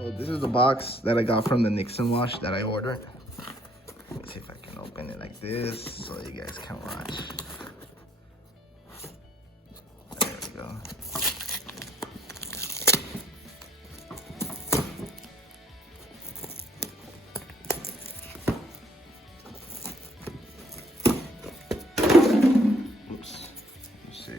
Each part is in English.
So this is the box that I got from the NIXON wash that I ordered. Let me see if I can open it like this so you guys can watch. There we go. Oops. Let's see.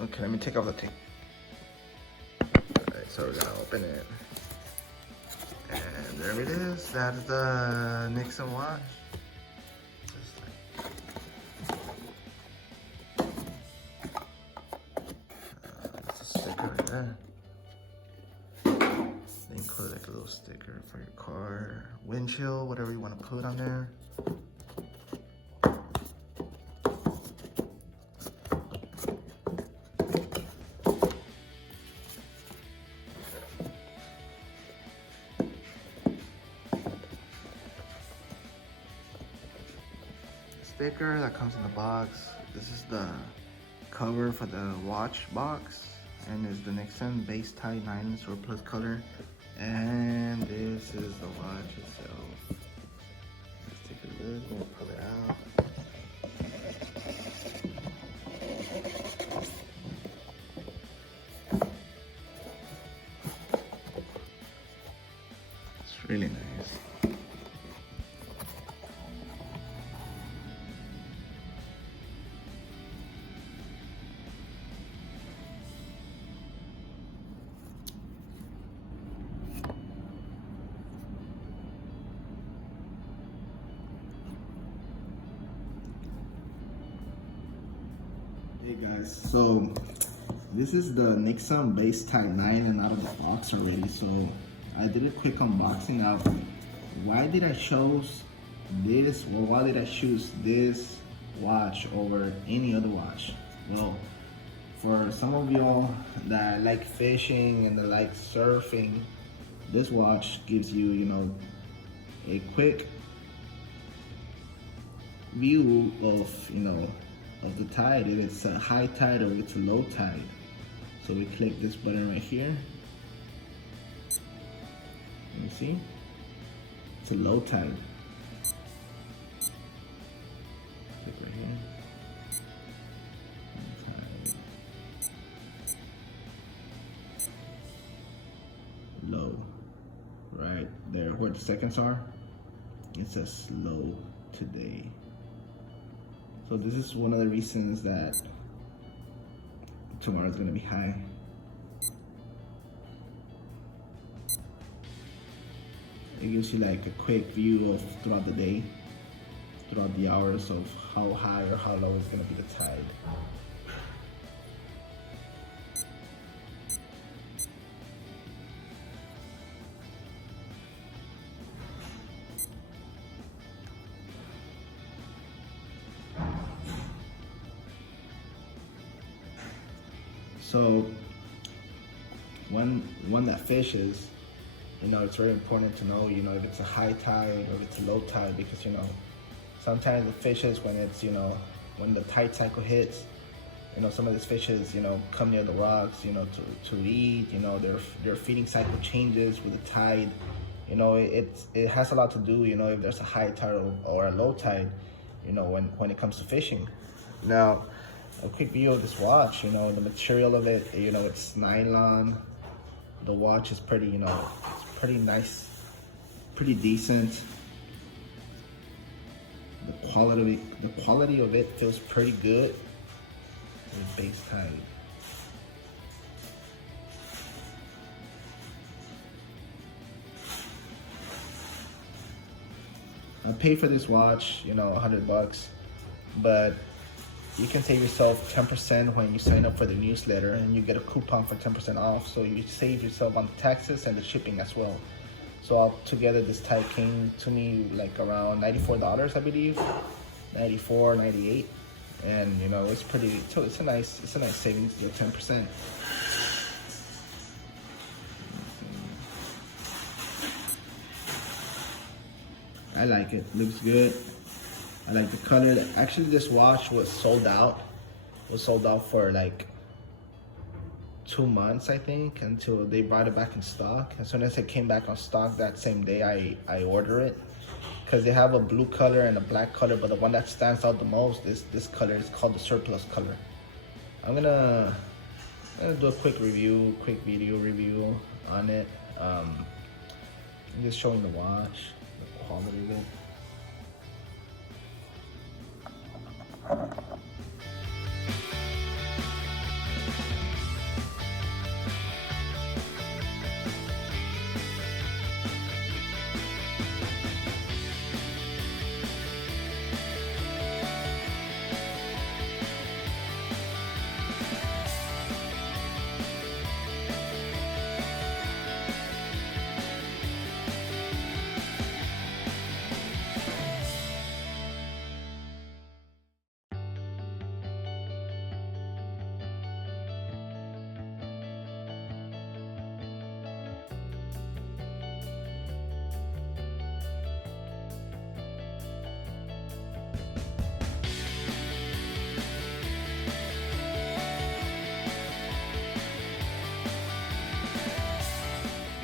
Okay, let me take off the tape. Alright, so we're gonna open it. And there it is. That's the NIXON wash. Just like, that's a sticker right there. They include like a little sticker for your car, windshield, whatever you want to put on there. Sticker that comes in the box. This is the cover for the watch box, and it's the NIXON Base Tide Nylon surplus color. And this is the watch itself. Let's take a look. We'll pull it out. It's really nice. Hey guys, so this is the NIXON Base Tide Nylon out of the box already. So I did a quick unboxing of why did I choose this, or why did I choose this watch over any other watch. Well, for some of y'all that like fishing and that like surfing, this watch gives you, you know, a quick view of, you know, of the tide, if it's a high tide or if it's a low tide. So we click this button right here. You see? It's a low tide. Click right here. Low. Right there where the seconds are, it says low today. So this is one of the reasons that tomorrow is going to be high. It gives you like a quick view of throughout the day, throughout the hours, of how high or how low is going to be the tide. So one that fishes, you know, it's very important to know, you know, if it's a high tide or if it's a low tide, because, you know, sometimes the fishes, when it's, you know, when the tide cycle hits, you know, some of these fishes, you know, come near the rocks, you know, to eat, you know, their feeding cycle changes with the tide. You know, it has a lot to do, you know, if there's a high tide or a low tide, you know, when it comes to fishing. Now, a quick view of this watch, you know, the material of it, you know, it's nylon. The watch is pretty, you know, it's pretty nice, pretty decent. The quality of it feels pretty good. With Base Tide. I paid for this watch, you know, $100, but you can save yourself 10% when you sign up for the newsletter, and you get a coupon for 10% off. So you save yourself on the taxes and the shipping as well. So altogether, this tide came to me like around $94, I believe, 94, 98, and you know, it's pretty. So it's a nice savings deal, 10%. I like it. Looks good. I like the color. Actually, this watch was sold out. It was sold out for like 2 months, I think, until they brought it back in stock. As soon as it came back on stock that same day, I order it, because they have a blue color and a black color, but the one that stands out the most is this color. It's called the surplus color. I'm gonna do a quick video review on it. I'm just showing the watch, the quality of it.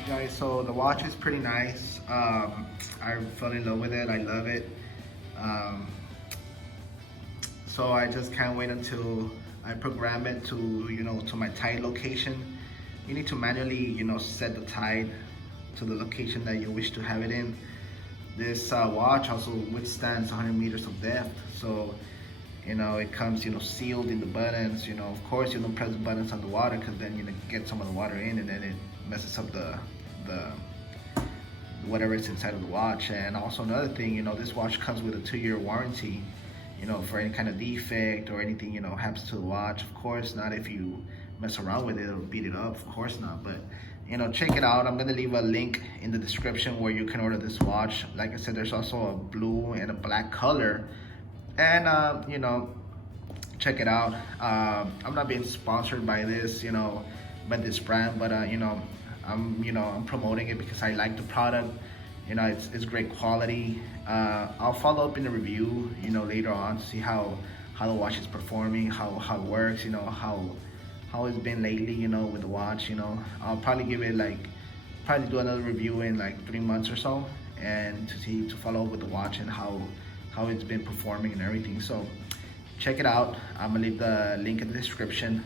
Guys, so the watch is pretty nice. I fell in love with it. I love it. So I just can't wait until I program it to, to my tide location. You need to manually, set the tide to the location that you wish to have it in. This watch also withstands 100 meters of depth. So, it comes, sealed in the buttons. Of course, you don't press the buttons on the water, because then you get some of the water in, and then it messes up the whatever is inside of the watch. And also another thing, this watch comes with a 2-year warranty, for any kind of defect or anything, happens to the watch. Of course not if you mess around with it or beat it up, of course not. But check it out. I'm gonna leave a link in the description where you can order this watch. Like I said, there's also a blue and a black color, and check it out. I'm not being sponsored by this, by this brand, but I'm promoting it because I like the product. It's great quality. I'll follow up in the review, later on, to see how the watch is performing, how it works, how it's been lately, with the watch. I'll probably give it do another review in like 3 months or so, and to follow up with the watch and how it's been performing and everything. So check it out. I'm gonna leave the link in the description,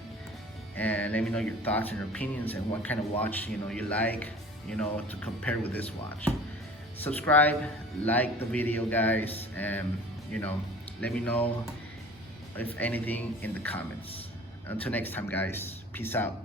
and let me know your thoughts and your opinions and what kind of watch you like, to compare with this watch. Subscribe, like the video, guys, and let me know if anything in the comments. Until next time, guys, peace out.